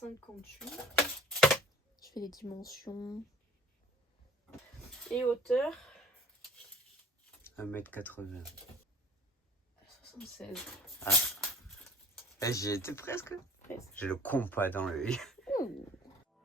58. Je fais les dimensions. Et hauteur 1m80. 76. Ah. J'y étais presque. Presque. J'ai le compas dans l'œil.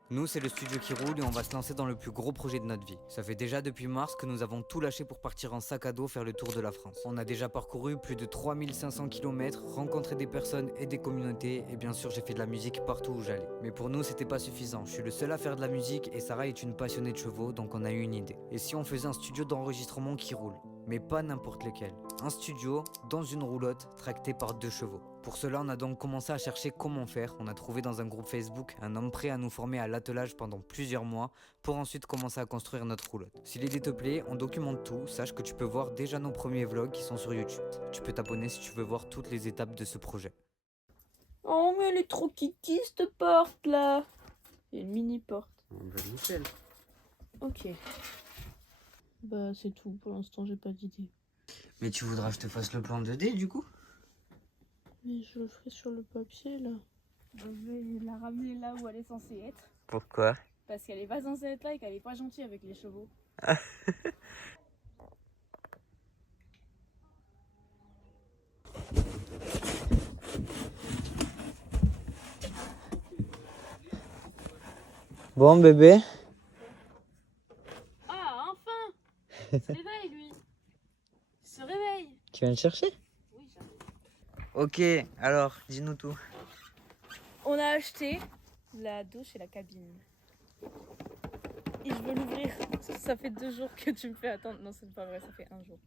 Nous, c'est le studio qui roule et on va se lancer dans le plus gros projet de notre vie. Ça fait déjà depuis mars que nous avons tout lâché pour partir en sac à dos faire le tour de la France. On a déjà parcouru plus de 3500 km, rencontré des personnes et des communautés et bien sûr j'ai fait de la musique partout où j'allais. Mais pour nous, c'était pas suffisant. Je suis le seul à faire de la musique et Sarah est une passionnée de chevaux donc on a eu une idée. Et si on faisait un studio d'enregistrement qui roule? Mais pas n'importe lequel. Un studio dans une roulotte tractée par 2 chevaux. Pour cela, on a donc commencé à chercher comment faire. On a trouvé dans un groupe Facebook un homme prêt à nous former à l'attelage pendant plusieurs mois pour ensuite commencer à construire notre roulotte. Si l'idée te plaît, on documente tout. Sache que tu peux voir déjà nos premiers vlogs qui sont sur YouTube. Tu peux t'abonner si tu veux voir toutes les étapes de ce projet. Oh mais elle est trop kiki cette porte là. Il y a une mini porte. Bah nickel. Ok. Bah c'est tout, pour l'instant j'ai pas d'idée. Mais tu voudras que je te fasse le plan 2D du coup? Mais je le ferai sur le papier là. Je vais la ramener là où elle est censée être. Pourquoi? Parce qu'elle est pas censée être là et qu'elle est pas gentille avec les chevaux. Bon bébé. Ah enfin. Il se réveille lui. Il se réveille. Tu viens le chercher? Oui, j'arrive. Ok, alors dis-nous tout. On a acheté la douche et la cabine. Et je veux l'ouvrir. Parce que ça fait 2 jours que tu me fais attendre. Non, c'est pas vrai, ça fait 1 jour.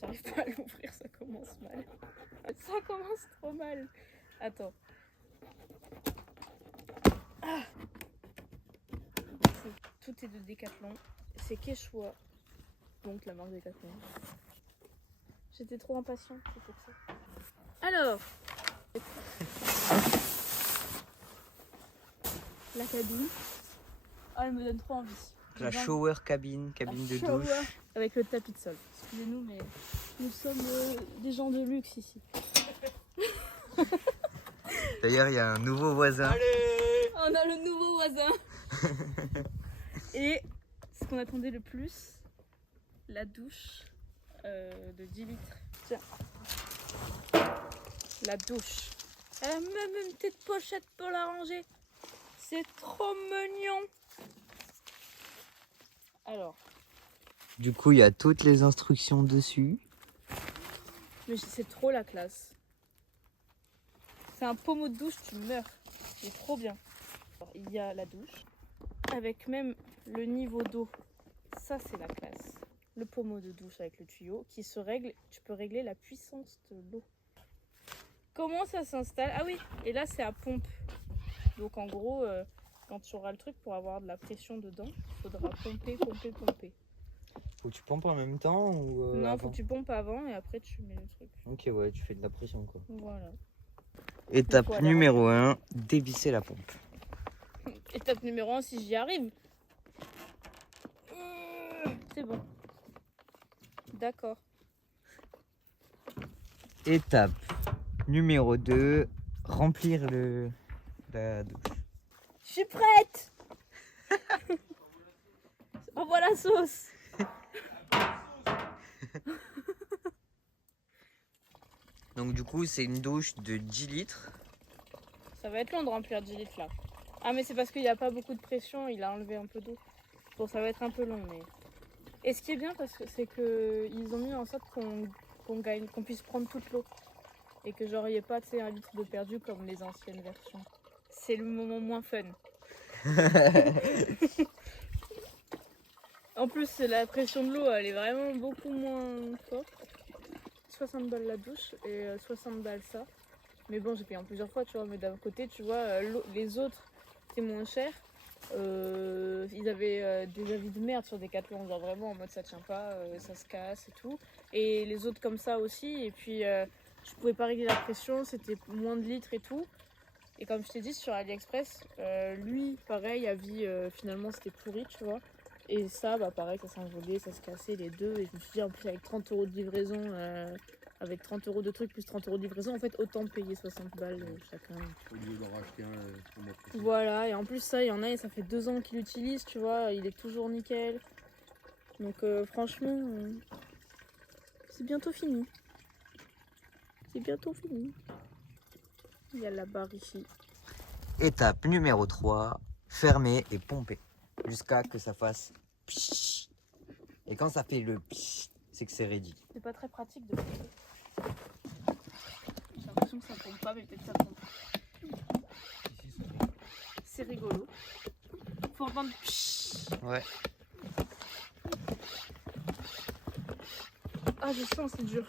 J'arrive pas à l'ouvrir, ça commence mal. Ça commence trop mal. Attends. Ah. Tout est de Decathlon. C'est Quechua. Donc la marque Decathlon. J'étais trop impatiente, c'est pour ça. Alors. La cabine. Ah, elle me donne trop envie. La shower cabine, cabine de douche. Avec le tapis de sol. Excusez-nous, mais nous sommes des gens de luxe ici. D'ailleurs, il y a un nouveau voisin. Allez, on a le nouveau voisin. Et ce qu'on attendait le plus, la douche de 10 litres. Tiens. La douche. Elle a même une petite pochette pour la ranger. C'est trop mignon. Alors. Du coup, il y a toutes les instructions dessus. Mais c'est trop la classe. C'est un pommeau de douche, tu meurs. C'est trop bien. Alors, il y a la douche. Avec même le niveau d'eau. Ça, c'est la classe. Le pommeau de douche avec le tuyau qui se règle. Tu peux régler la puissance de l'eau. Comment ça s'installe? Ah oui, et là, c'est à pompe. Donc, en gros, quand tu auras le truc pour avoir de la pression dedans, il faudra pomper, pomper, pomper. Faut que tu pompes en même temps ou Non, avant? faut que tu pompes avant et après, tu mets le truc. Ok, ouais, tu fais de la pression quoi. Voilà. Étape Voilà. numéro 1, dévisser la pompe. Étape numéro 1, si j'y arrive. C'est bon. D'accord. Étape numéro 2, remplir la douche. Je suis prête. Envoie la sauce. Donc du coup, c'est une douche de 10 litres. Ça va être long de remplir 10 litres là. Ah mais c'est parce qu'il n'y a pas beaucoup de pression, il a enlevé un peu d'eau. Bon, ça va être un peu long mais... Et ce qui est bien, c'est qu'ils ont mis en sorte qu'on puisse prendre toute l'eau. Et que genre il n'y ait pas 1 litre de perdu comme les anciennes versions. C'est le moment moins fun. En plus, la pression de l'eau, elle est vraiment beaucoup moins forte. 60 balles la douche et 60 balles ça. Mais bon, j'ai payé en plusieurs fois, tu vois. Mais d'un côté, tu vois, les autres, c'est moins cher. Ils avaient des avis de merde sur Decathlon, genre vraiment en mode ça tient pas, ça se casse et tout. Et les autres comme ça aussi. Et puis, je pouvais pas régler la pression, c'était moins de litres et tout. Et comme je t'ai dit, sur AliExpress, lui, pareil, avis, finalement, c'était pourri, tu vois. Et ça, bah pareil, ça s'envolait, ça se cassait les deux. Et je me suis dit, en plus, avec 30 € de livraison avec 30 € de trucs plus 30 € de livraison, en fait, autant payer 60 balles chacun. Au lieu d'en racheter un pour mettre ici. Voilà, et en plus, ça, il y en a, et ça fait 2 ans qu'il l'utilise, tu vois, il est toujours nickel. Donc, franchement, c'est bientôt fini. C'est bientôt fini. Il y a la barre ici. Étape numéro 3, fermer et pomper jusqu'à que ça fasse pshhh. Et quand ça fait le pshhh, c'est que c'est ready. C'est pas très pratique de pomper. J'ai l'impression que ça pompe pas, mais peut-être ça pompe. C'est rigolo. Faut entendre pshhh. Ouais. Ah, je sens, c'est dur.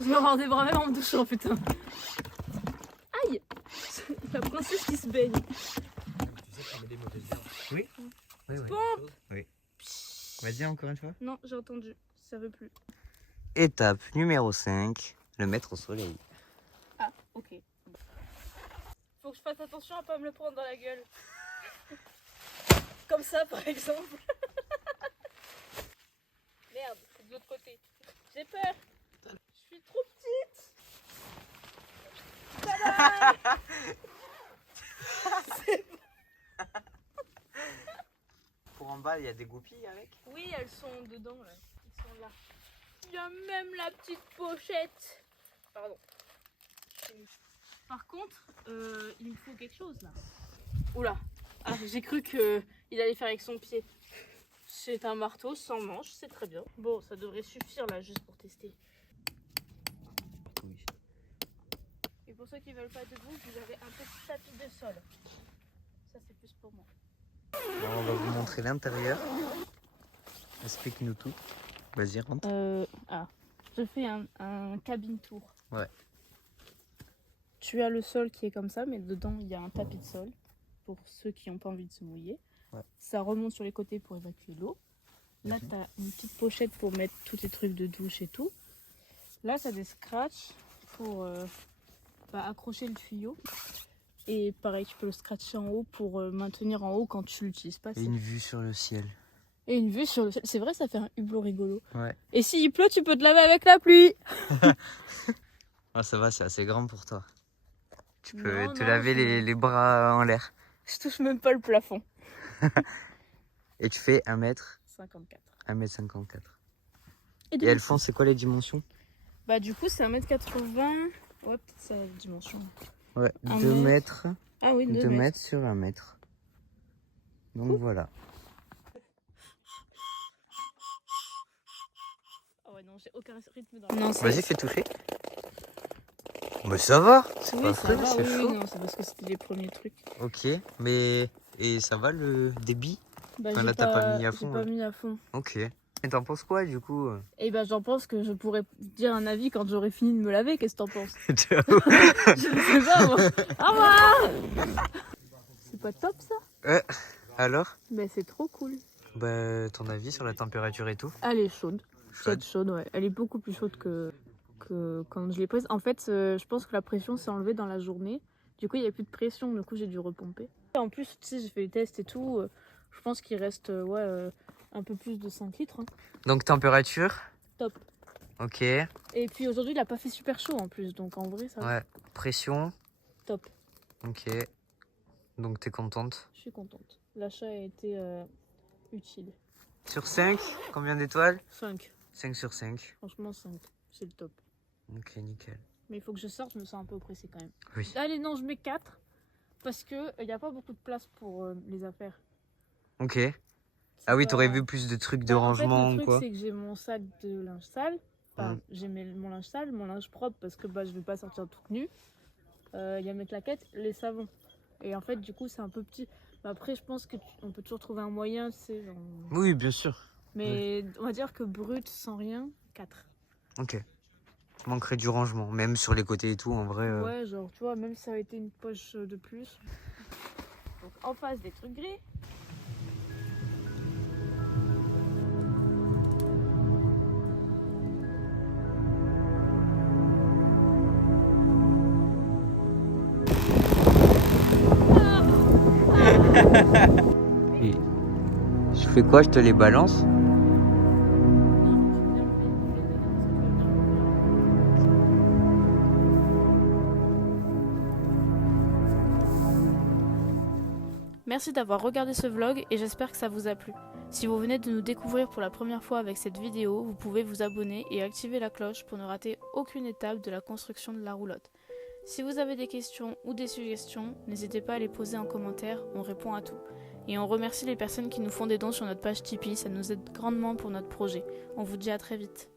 Je me rends des bras même en me douchant, putain. Aïe. La princesse qui se baigne. Tu sais qu'on met des mauvaises herbes. Oui. Oui, oui. Pompe. Oui. Vas-y encore une fois. Non, j'ai entendu. Ça veut plus. Étape numéro 5, le mettre au soleil. Ah, ok. Faut que je fasse attention à pas me le prendre dans la gueule. Comme ça, par exemple. Merde, c'est de l'autre côté. J'ai peur. Je suis trop petite. Tada. Pour en bas, il y a des goupilles avec. Oui, elles sont dedans, là. Elles sont là. Il y a même la petite pochette. Pardon. Par contre, il me faut quelque chose, là. Oula. Ah, j'ai cru qu'il allait faire avec son pied. C'est un marteau sans manche, c'est très bien. Bon, ça devrait suffire, là, juste pour tester. Oui. Et pour ceux qui veulent pas debout, vous avez un petit tapis de sol. Ça, c'est plus pour moi. Alors, on va vous montrer l'intérieur. Explique-nous tout. Vas-y, rentre. Je fais un cabine tour. Ouais. Tu as le sol qui est comme ça, mais dedans il y a un tapis de sol pour ceux qui n'ont pas envie de se mouiller. Ouais. Ça remonte sur les côtés pour évacuer l'eau. Là, tu as une petite pochette pour mettre tous tes trucs de douche et tout. Là, ça a des scratchs pour accrocher le tuyau. Et pareil, tu peux le scratcher en haut pour maintenir en haut quand tu l'utilises pas. Et une vue sur le ciel. Et une vue sur le ciel. C'est vrai, ça fait un hublot rigolo. Ouais. Et s'il pleut, tu peux te laver avec la pluie. Ah, ça va, c'est assez grand pour toi. Tu peux Non, te non, laver c'est- les bras en l'air. Je touche même pas le plafond. Et tu fais 1m, 54. 1m54. Et Et elles font, c'est quoi les dimensions? Bah du coup c'est 1m80. Ouais, peut-être ça a la dimension. Ouais, 1 2 mètre. mètres. Ah oui, 2 2 mètres. mètres sur 1 mètre. Donc voilà. Oh ouais, non, j'ai aucun rythme dans Non, Vas-y, fais toucher. Mais ça va, c'est Oui, pas ça frais, va, c'est oui, chaud. non, c'est parce que c'était les premiers trucs. Ok, mais. Et ça va le débit? Bah, Enfin, j'ai là, t'as pas mis à fond, J'ai pas là. mis à fond. Ok. Et t'en penses quoi du coup? Et bah j'en pense que je pourrais dire un avis quand j'aurai fini de me laver. Qu'est-ce que t'en penses? Ciao. Je ne sais pas moi. Au revoir. C'est pas top ça? Alors? Mais c'est trop cool. Bah, ton avis sur la température et tout? Elle est chaude. Chaude. Chaude, ouais. Elle est beaucoup plus chaude que quand je l'ai prise. En fait, je pense que la pression s'est enlevée dans la journée. Du coup, il n'y a plus de pression. Du coup, j'ai dû repomper. En plus, tu sais, j'ai fait les tests et tout. Je pense qu'il reste un peu plus de 5 litres. Hein. Donc température? Top. Ok. Et puis aujourd'hui, il a pas fait super chaud en plus. Donc en vrai, ça va. Ouais. Pression? Top. Ok. Donc t'es contente? Je suis contente. L'achat a été utile. Sur 5, combien d'étoiles? 5. 5 sur 5. Franchement, 5. C'est le top. Ok, nickel. Mais il faut que je sorte, je me sens un peu oppressée quand même. Oui. Allez, non, je mets 4. Parce que il n'y a pas beaucoup de place pour les affaires. Ok. C'est Ah oui, pas- t'aurais vu plus de trucs de Bah, en fait, rangement le ou truc, quoi? c'est que j'ai mon sac de linge sale. Enfin, Mm. j'ai mon linge sale, mon linge propre parce que je vais pas sortir toute nue. Il y a mes claquettes, les savons. Et en fait, du coup, c'est un peu petit. Bah, après, je pense qu'on peut toujours trouver un moyen, tu sais. Genre... Oui, bien sûr. Mais on va dire que brut, sans rien, 4. Ok. Manquerait du rangement, même sur les côtés et tout, en vrai. Ouais, genre, tu vois, même si ça avait été une poche de plus. Donc, en face des trucs gris. Et je fais quoi? Je te les balance? Merci d'avoir regardé ce vlog et j'espère que ça vous a plu. Si vous venez de nous découvrir pour la première fois avec cette vidéo, vous pouvez vous abonner et activer la cloche pour ne rater aucune étape de la construction de la roulotte. Si vous avez des questions ou des suggestions, n'hésitez pas à les poser en commentaire, on répond à tout. Et on remercie les personnes qui nous font des dons sur notre page Tipeee, ça nous aide grandement pour notre projet. On vous dit à très vite.